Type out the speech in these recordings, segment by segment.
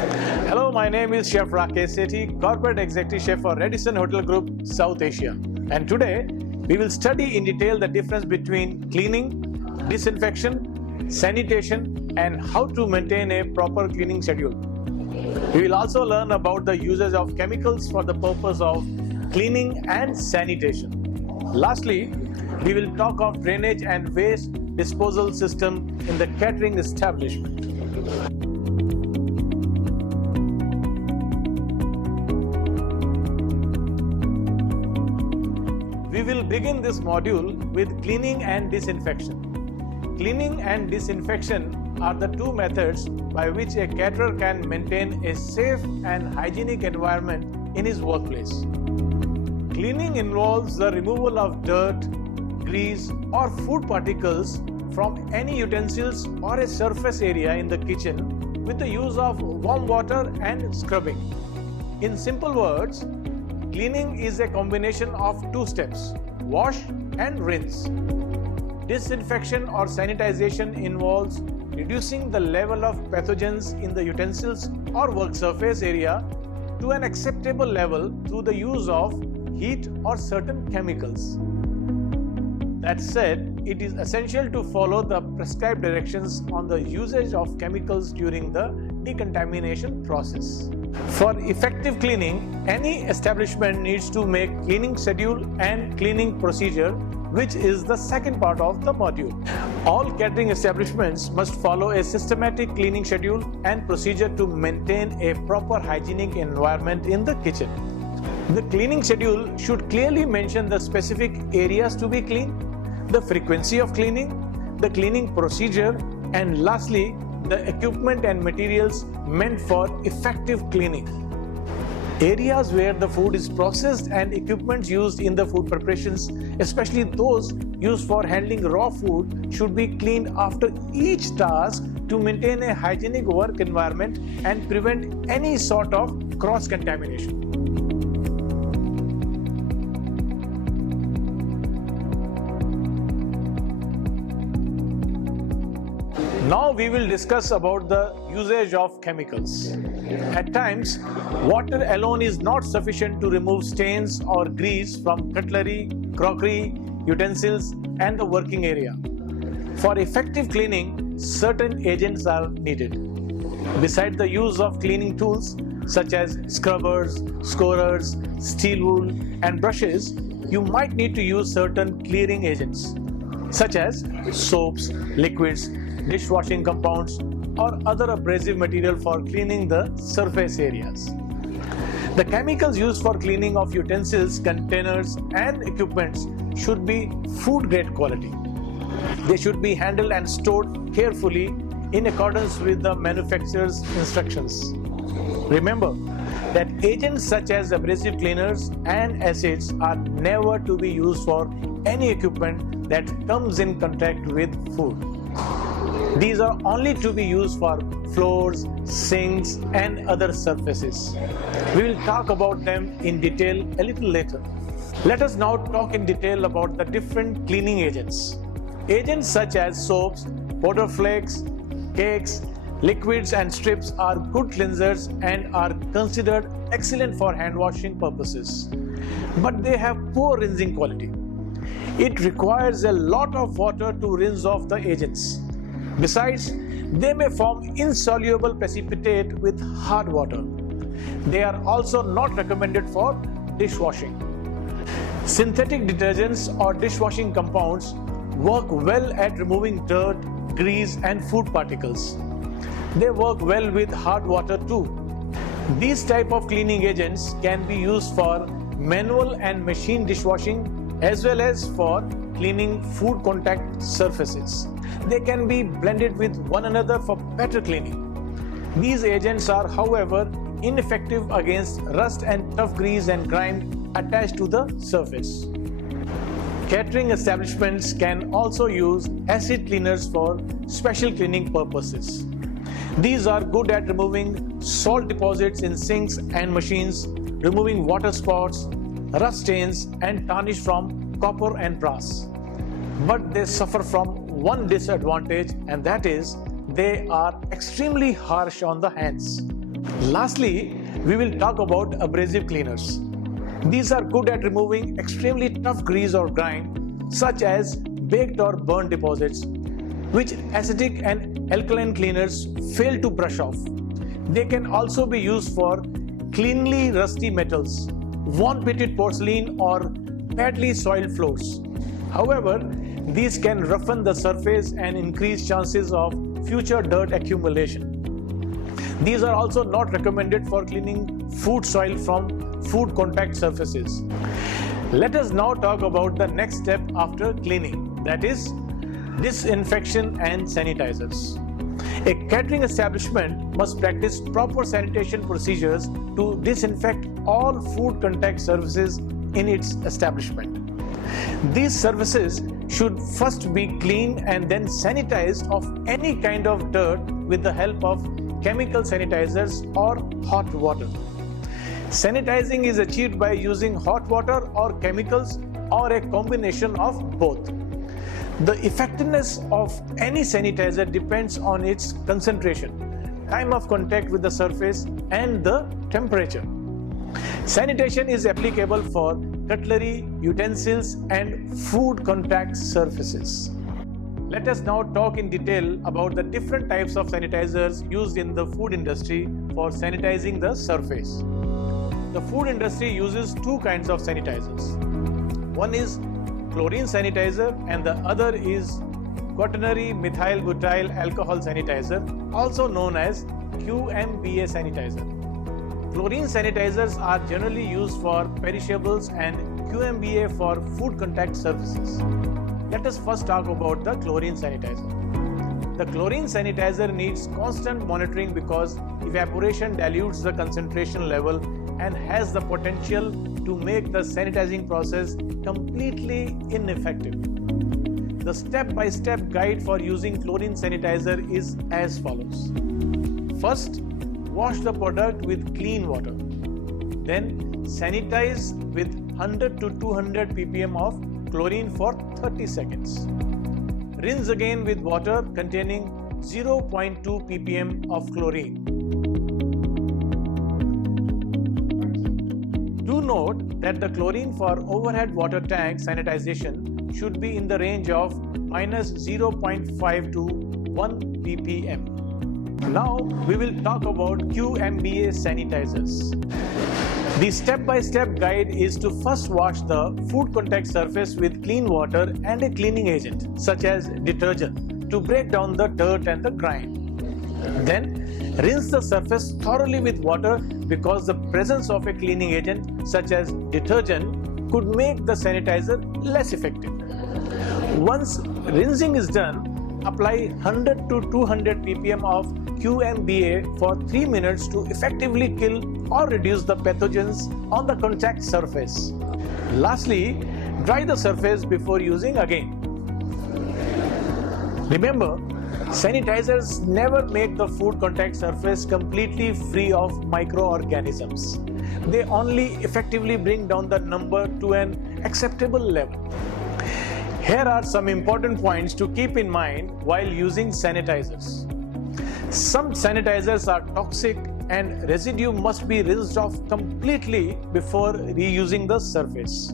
Hello, my name is Chef Rakesh Sethi, Corporate Executive Chef for Radisson Hotel Group, South Asia. And today, we will study in detail the difference between cleaning, disinfection, sanitation, and how to maintain a proper cleaning schedule. We will also learn about the usage of chemicals for the purpose of cleaning and sanitation. Lastly, we will talk of drainage and waste disposal system in the catering establishment. We will begin this module with cleaning and disinfection. Cleaning and disinfection are the two methods by which a caterer can maintain a safe and hygienic environment in his workplace. Cleaning involves the removal of dirt, grease, or food particles from any utensils or a surface area in the kitchen with the use of warm water and scrubbing. In simple words, cleaning is a combination of two steps: wash and rinse. Disinfection or sanitization involves reducing the level of pathogens in the utensils or work surface area to an acceptable level through the use of heat or certain chemicals. That said, it is essential to follow the prescribed directions on the usage of chemicals during the decontamination process. For effective cleaning, any establishment needs to make cleaning schedule and cleaning procedure, which is the second part of the module. All catering establishments must follow a systematic cleaning schedule and procedure to maintain a proper hygienic environment in the kitchen. The cleaning schedule should clearly mention the specific areas to be cleaned, the frequency of cleaning, the cleaning procedure, and lastly, the equipment and materials meant for effective cleaning. Areas where the food is processed and equipment used in the food preparations, especially those used for handling raw food, should be cleaned after each task to maintain a hygienic work environment and prevent any sort of cross-contamination. Now we will discuss about the usage of chemicals. At times, water alone is not sufficient to remove stains or grease from cutlery, crockery, utensils, and the working area. For effective cleaning, certain agents are needed. Besides the use of cleaning tools such as scrubbers, scorers, steel wool, and brushes, you might need to use certain clearing agents such as soaps, liquids, dishwashing compounds, or other abrasive material for cleaning the surface areas. The chemicals used for cleaning of utensils, containers, and equipments should be food-grade quality. They should be handled and stored carefully in accordance with the manufacturer's instructions. Remember that agents such as abrasive cleaners and acids are never to be used for any equipment that comes in contact with food. These are only to be used for floors, sinks, and other surfaces. We will talk about them in detail a little later. Let us now talk in detail about the different cleaning agents. Agents such as soaps, powder flakes, cakes, liquids, and strips are good cleansers and are considered excellent for hand washing purposes. But they have poor rinsing quality. It requires a lot of water to rinse off the agents. Besides, they may form insoluble precipitate with hard water. They are also not recommended for dishwashing. Synthetic detergents or dishwashing compounds work well at removing dirt, grease, and food particles. They work well with hard water too. These type of cleaning agents can be used for manual and machine dishwashing as well as for cleaning food contact surfaces. They can be blended with one another for better cleaning. These agents are, however, ineffective against rust and tough grease and grime attached to the surface. Catering establishments can also use acid cleaners for special cleaning purposes. These are good at removing salt deposits in sinks and machines, removing water spots, rust stains, and tarnish from copper and brass. But they suffer from one disadvantage, and that is they are extremely harsh on the hands. Lastly, we will talk about abrasive cleaners. These are good at removing extremely tough grease or grime, such as baked or burnt deposits, which acidic and alkaline cleaners fail to brush off. They can also be used for cleanly rusty metals, worn-pitted porcelain, or badly soiled floors. However, these can roughen the surface and increase chances of future dirt accumulation. These are also not recommended for cleaning food soil from food contact surfaces. Let us now talk about the next step after cleaning, that is, disinfection and sanitizers. A catering establishment must practice proper sanitation procedures to disinfect all food contact surfaces in its establishment. These surfaces should first be cleaned and then sanitized of any kind of dirt with the help of chemical sanitizers or hot water. Sanitizing is achieved by using hot water or chemicals or a combination of both. The effectiveness of any sanitizer depends on its concentration, time of contact with the surface, and the temperature. Sanitation is applicable for cutlery, utensils, and food contact surfaces. Let us now talk in detail about the different types of sanitizers used in the food industry for sanitizing the surface. The food industry uses two kinds of sanitizers. One is chlorine sanitizer and the other is quaternary methyl butyl alcohol sanitizer, also known as QMBA sanitizer. Chlorine sanitizers are generally used for perishables and QMBA for food contact surfaces. Let us first talk about the chlorine sanitizer. The chlorine sanitizer needs constant monitoring because evaporation dilutes the concentration level and has the potential to make the sanitizing process completely ineffective. The step-by-step guide for using chlorine sanitizer is as follows. First, wash the product with clean water. Then sanitize with 100 to 200 ppm of chlorine for 30 seconds. Rinse again with water containing 0.2 ppm of chlorine. Do note that the chlorine for overhead water tank sanitization should be in the range of minus 0.5 to 1 ppm. Now we will talk about QMBA sanitizers. The step-by-step guide is to first wash the food contact surface with clean water and a cleaning agent such as detergent to break down the dirt and the grime. Then rinse the surface thoroughly with water because the presence of a cleaning agent such as detergent could make the sanitizer less effective. Once rinsing is done, apply 100 to 200 ppm of QMBA for 3 minutes to effectively kill or reduce the pathogens on the contact surface. Lastly, dry the surface before using again. Remember, sanitizers never make the food contact surface completely free of microorganisms. They only effectively bring down the number to an acceptable level. Here are some important points to keep in mind while using sanitizers. Some sanitizers are toxic and residue must be rinsed off completely before reusing the surface.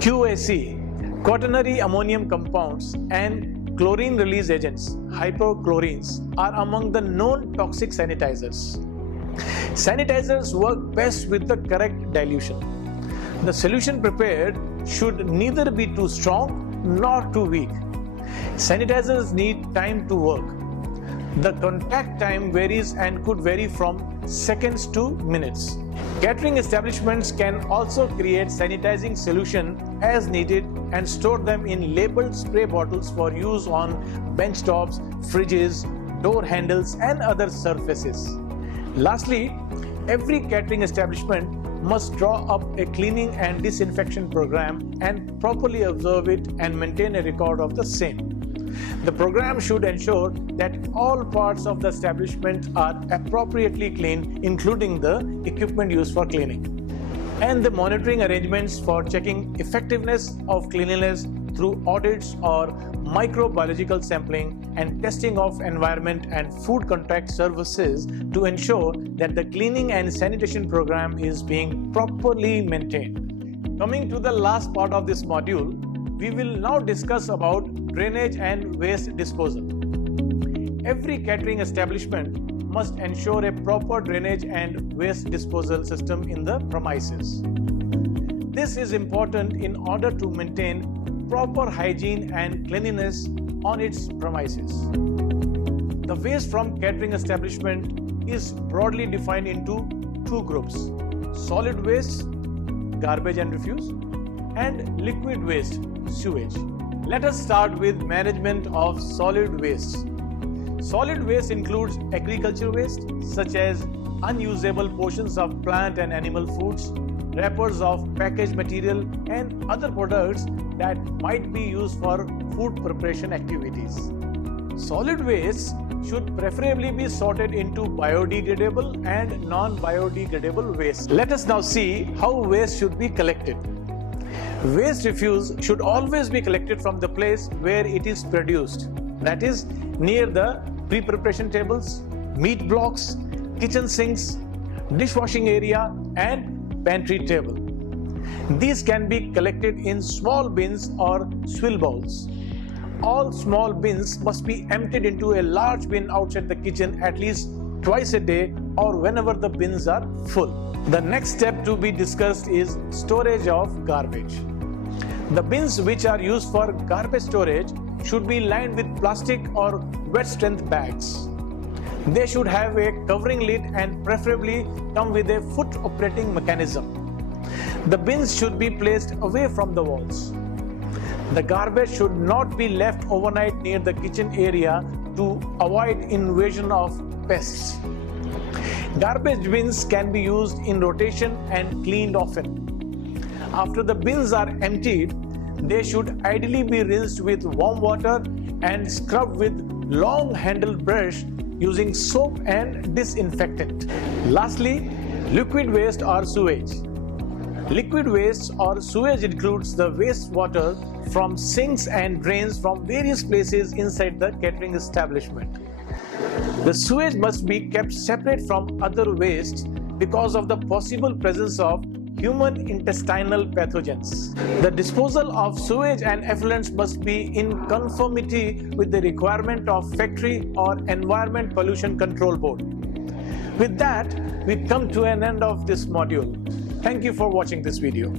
QAC, quaternary ammonium compounds, and chlorine release agents, hypochlorines, are among the known toxic sanitizers. Sanitizers work best with the correct dilution. The solution prepared should neither be too strong nor too weak. Sanitizers need time to work. The contact time varies and could vary from seconds to minutes. Catering establishments can also create sanitizing solution as needed and store them in labeled spray bottles for use on bench tops, fridges, door handles, and other surfaces. Lastly, every catering establishment must draw up a cleaning and disinfection program and properly observe it and maintain a record of the same. The program should ensure that all parts of the establishment are appropriately cleaned, including the equipment used for cleaning. And the monitoring arrangements for checking effectiveness of cleanliness through audits or microbiological sampling and testing of environment and food contact services to ensure that the cleaning and sanitation program is being properly maintained. Coming to the last part of this module, we will now discuss about drainage and waste disposal. Every catering establishment must ensure a proper drainage and waste disposal system in the premises. This is important in order to maintain proper hygiene and cleanliness on its premises. The waste from catering establishment is broadly defined into two groups: solid waste, garbage and refuse, and liquid waste, sewage. Let us start with management of solid waste. Solid waste includes agriculture waste such as unusable portions of plant and animal foods, wrappers of packaged material and other products that might be used for food preparation activities. Solid waste should preferably be sorted into biodegradable and non-biodegradable waste. Let us now see how waste should be collected. Waste refuse should always be collected from the place where it is produced, that is, near the pre-preparation tables, meat blocks, kitchen sinks, dishwashing area, and pantry table. These can be collected in small bins or swill bowls. All small bins must be emptied into a large bin outside the kitchen at least twice a day or whenever the bins are full. The next step to be discussed is storage of garbage. The bins which are used for garbage storage should be lined with plastic or wet strength bags. They should have a covering lid and preferably come with a foot operating mechanism. The bins should be placed away from the walls. The garbage should not be left overnight near the kitchen area to avoid invasion of pests. Garbage bins can be used in rotation and cleaned often. After the bins are emptied, they should ideally be rinsed with warm water and scrubbed with long-handled brush using soap and disinfectant. Lastly, liquid waste or sewage. Liquid waste or sewage includes the wastewater from sinks and drains from various places inside the catering establishment. The sewage must be kept separate from other waste because of the possible presence of human intestinal pathogens. The disposal of sewage and effluents must be in conformity with the requirement of Factory or Environment Pollution Control Board. With that, we come to an end of this module. Thank you for watching this video.